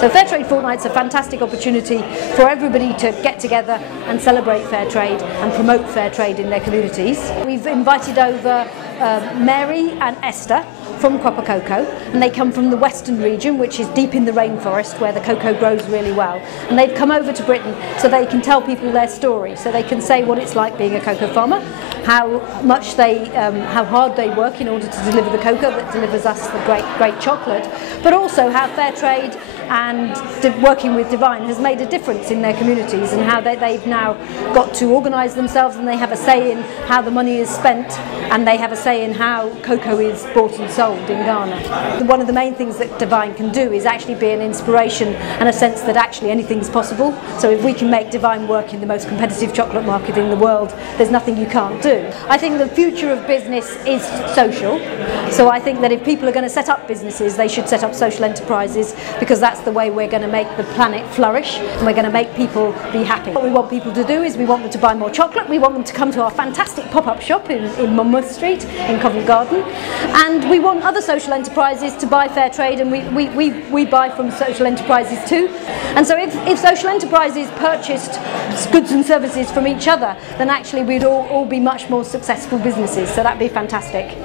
So Fair Trade Fortnight's a fantastic opportunity for everybody to get together and celebrate fair trade and promote fair trade in their communities. We've invited over Mary and Esther from Copper Cocoa, and they come from the western region, which is deep in the rainforest where the cocoa grows really well, and they've come over to Britain so they can tell people their story, so they can say what it's like being a cocoa farmer, how hard they work in order to deliver the cocoa that delivers us the great chocolate, but also how fair trade and working with Divine has made a difference in their communities, and how they've now got to organise themselves, and they have a say in how the money is spent, and they have a say in how cocoa is bought and sold in Ghana. One of the main things that Divine can do is actually be an inspiration and a sense that actually anything's possible. So if we can make Divine work in the most competitive chocolate market in the world, there's nothing you can't do. I think the future of business is social, so I think that if people are going to set up businesses, they should set up social enterprises, because that's the way we're going to make the planet flourish, and we're going to make people be happy. What we want people to do is we want them to buy more chocolate, we want them to come to our fantastic pop-up shop in Monmouth Street in Covent Garden, and we want other social enterprises to buy fair trade, and we buy from social enterprises too. And so if social enterprises purchased goods and services from each other, then actually we'd all be much more successful businesses, so that'd be fantastic.